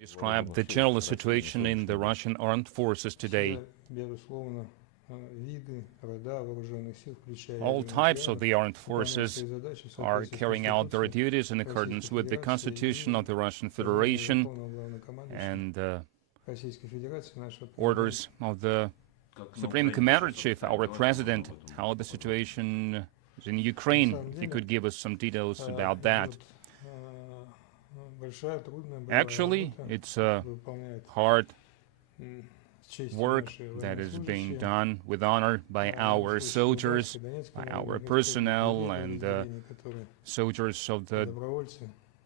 Describe the general situation in the Russian armed forces today. All types of the armed forces are carrying out their duties in accordance with the Constitution of the Russian Federation and orders of the Supreme Commander-in-Chief, our President. How the situation is in Ukraine, if you could give us some details about that. Actually, it's a hard work that is being done with honor by our soldiers, by our personnel, and soldiers of the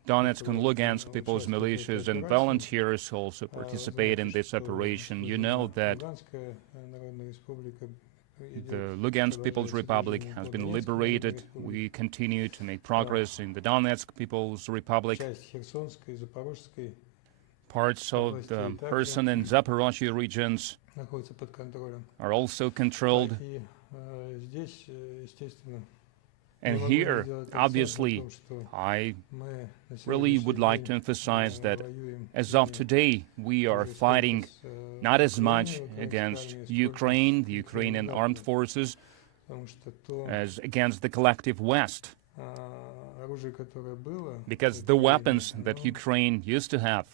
Donetsk and Lugansk People's Militias and volunteers who also participate in this operation. You know that the Lugansk People's Republic has been liberated. We continue to make progress in the Donetsk People's Republic. Parts of the Kherson and Zaporozhye regions are also controlled. And here, obviously, I really would like to emphasize that as of today, we are fighting not as much against Ukraine, the Ukrainian armed forces, as against the collective West. Because the weapons that Ukraine used to have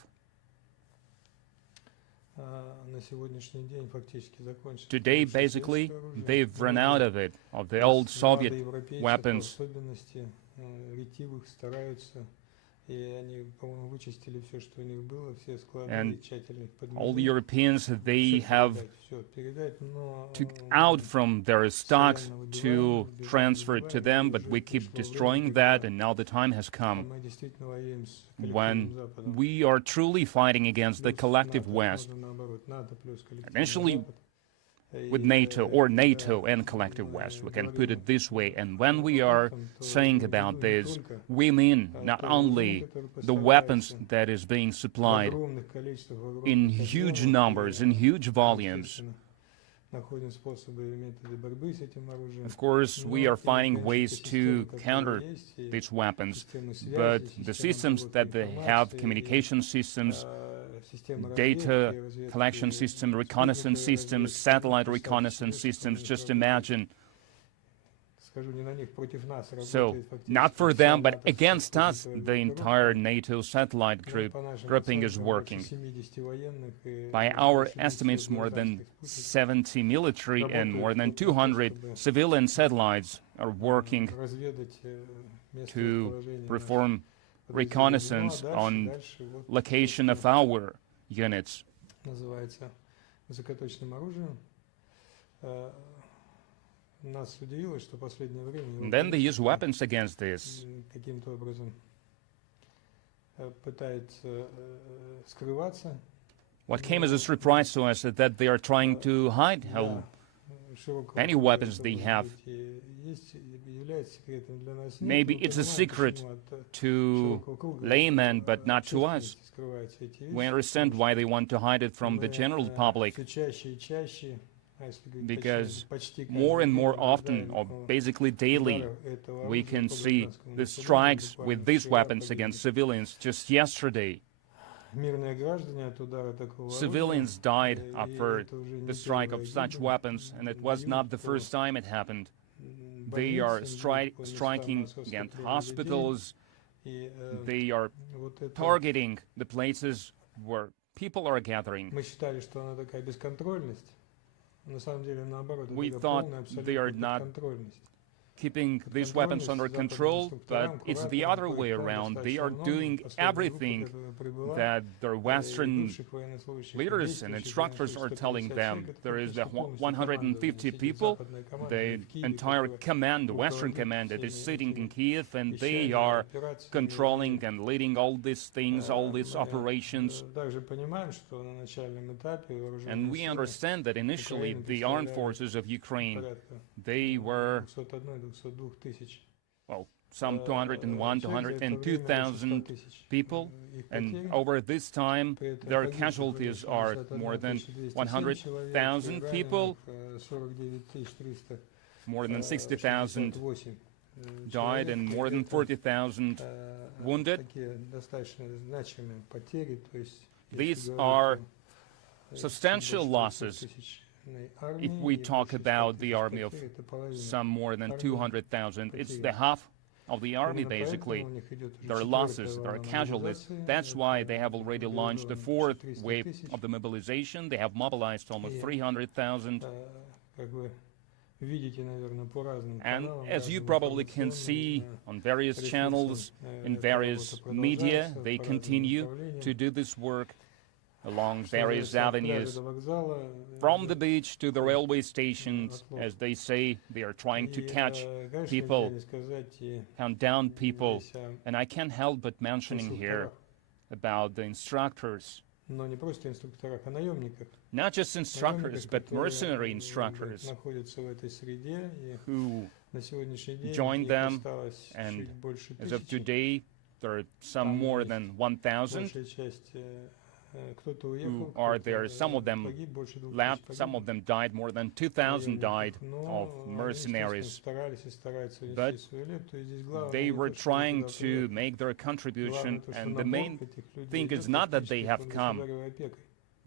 today, basically, they've run out of it, of the old Soviet weapons. And all the Europeans, they have took out from their stocks to transfer it to them, but we keep destroying that, and now the time has come when we are truly fighting against the collective West, eventually with NATO, or NATO and collective West, we can put it this way. And when we are saying about this, we mean not only the weapons that is being supplied in huge numbers, in huge volumes. Of course, we are finding ways to counter these weapons, but the systems that they have, communication systems, data collection system, reconnaissance systems, satellite reconnaissance systems, just imagine. So, not for them, but against us, the entire NATO satellite grouping is working. By our estimates, more than 70 military and more than 200 civilian satellites are working to perform reconnaissance on location of our units. And then they use weapons against this. What came as a surprise to us is that they are trying to hide how many weapons they have. Maybe it's a secret to laymen, but not to us. We understand why they want to hide it from the general public, because more and more often, or basically daily, we can see the strikes with these weapons against civilians. Just yesterday, civilians died after the strike of such weapons, and it was not the first time it happened. They are striking against hospitals. They are targeting the places where people are gathering. We thought they are not keeping these weapons under control, but it's the other way around. They are doing everything that their Western leaders and instructors are telling them. There is the 150 people, the entire command, the Western command, that is sitting in Kiev, and they are controlling and leading all these things, all these operations. And we understand that initially the armed forces of Ukraine, they were, well, some 201, 202,000 people, and over this time their casualties are more than 100,000 people, more than 60,000 died and more than 40,000 wounded. These are substantial losses. If we talk about the army of some more than 200,000, it's the half of the army, basically. There are losses, there are casualties. That's why they have already launched the fourth wave of the mobilization. They have mobilized almost 300,000. And as you probably can see on various channels, in various media, they continue to do this work along various avenues, from the beach to the railway stations. As they say, they are trying to catch people, hunt down people. And I can't help but mentioning here about the instructors. Not just instructors, but mercenary instructors who joined them, and as of today, there are some more than 1,000 who are there. Some of them left, some of them died, more than 2,000 died of mercenaries. But they were trying to make their contribution, and the main thing is not that they have come,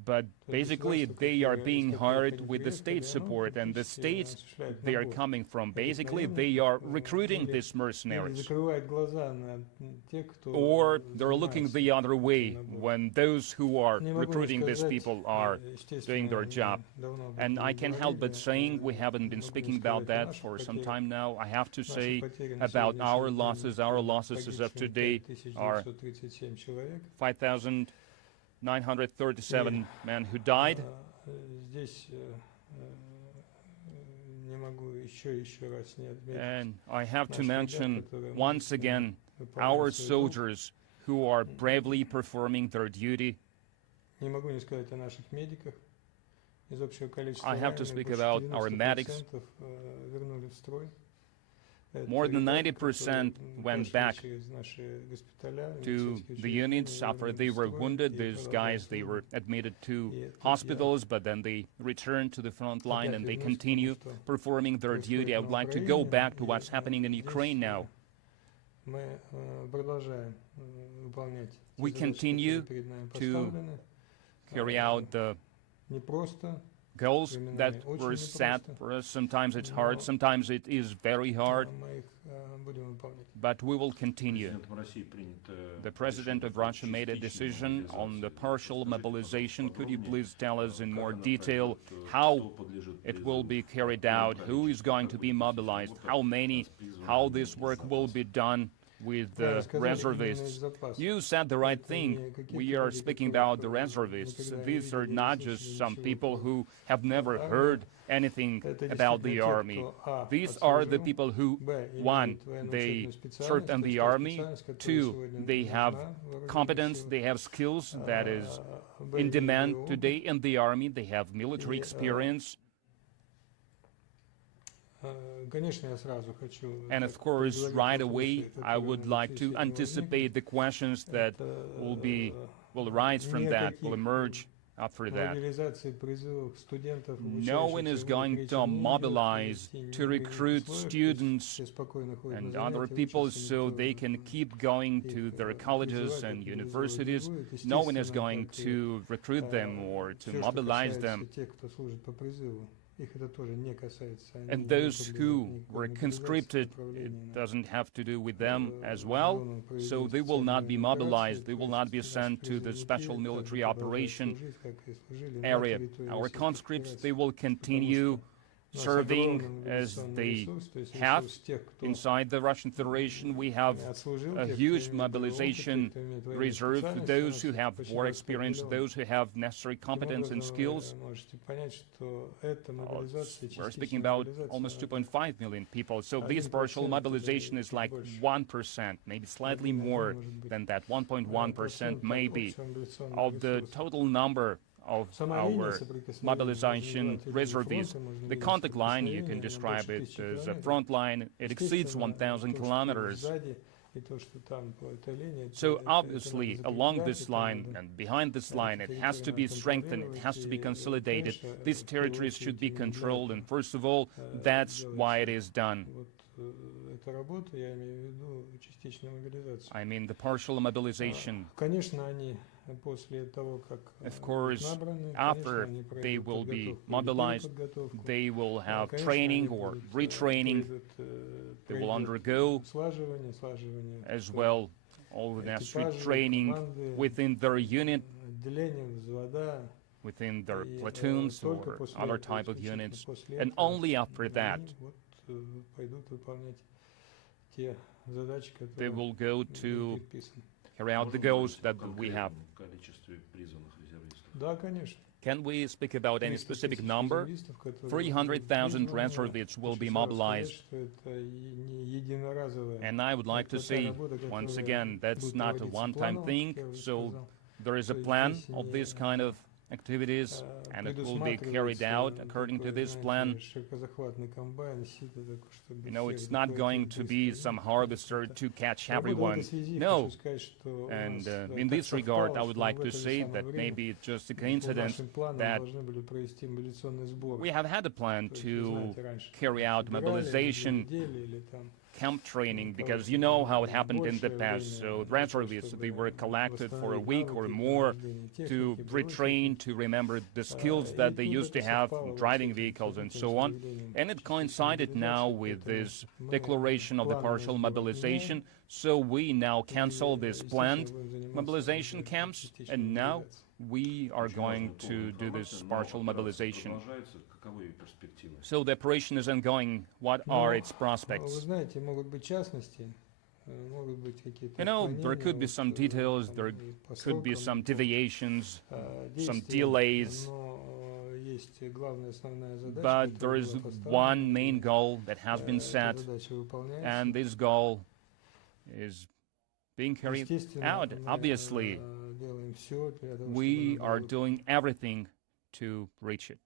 but basically they are being hired with the state support, and the states they are coming from, basically they are recruiting these mercenaries. Or they're looking the other way when those who are recruiting these people are doing their job. And I can't help but saying, we haven't been speaking about that for some time now. I have to say about our losses as of today are 5,937 men who died. And I have to mention once again our soldiers who are bravely performing their duty. I have to speak about our medics. More than 90% went back to the units after they were wounded. These guys, they were admitted to hospitals, but then they returned to the front line and they continue performing their duty. I would like to go back to what's happening in Ukraine now. We continue to carry out the goals that were set for us. Sometimes it's hard, sometimes it is very hard, but we will continue. The President of Russia made a decision on the partial mobilization. Could you please tell us in more detail how it will be carried out, who is going to be mobilized, how many, how this work will be done with the reservists? You said the right thing. We are speaking about the reservists. These are not just some people who have never heard anything about the army. These are the people who, one, they served in the army, two, they have competence, they have skills that is in demand today in the army, they have military experience. And of course, right away, I would like to anticipate the questions that will arise from that, will emerge after that. No one is going to mobilize to recruit students and other people so they can keep going to their colleges and universities. No one is going to recruit them or to mobilize them. And those who were conscripted, it doesn't have to do with them as well, so they will not be mobilized, they will not be sent to the special military operation area. Our conscripts, they will continue serving as they have inside the Russian Federation. We have a huge mobilization reserve for those who have war experience, those who have necessary competence and skills. We're speaking about almost 2.5 million people. So this partial mobilization is like 1%, maybe slightly more than that, 1.1% maybe, of the total number of our mobilization reservists. The contact line, you can describe it as a front line. It exceeds 1,000 kilometers. So obviously, along this line and behind this line, it has to be strengthened, it has to be consolidated. These territories should be controlled, and first of all, that's why it is done. I mean the partial mobilization. Of course, after they will be mobilized, they will have training or retraining. They will undergo as well all the necessary training within their unit, within their platoons or other type of units, and only after that they will go to carry out the goals that we have. Can we speak about any specific number? 300,000 reservists will be mobilized. And I would like to say, once again, that's not a one-time thing, so there is a plan of this kind of activities, and it will be carried out according to this plan. You know, it's not going to be some harvester to catch everyone. No. And in this regard, I would like to say that maybe it's just a coincidence that we have had a plan to carry out mobilization camp training, because you know how it happened in the past. So reservists, they were collected for a week or more to retrain, to remember the skills that they used to have, driving vehicles and so on. And it coincided now with this declaration of the partial mobilization. So we now cancel these planned mobilization camps, and now we are going to do this partial mobilization. So the operation is ongoing. What are its prospects? You know, there could be some details, there could be some deviations, some delays, but there is one main goal that has been set, and this goal is being carried out. Obviously, we are doing everything to reach it.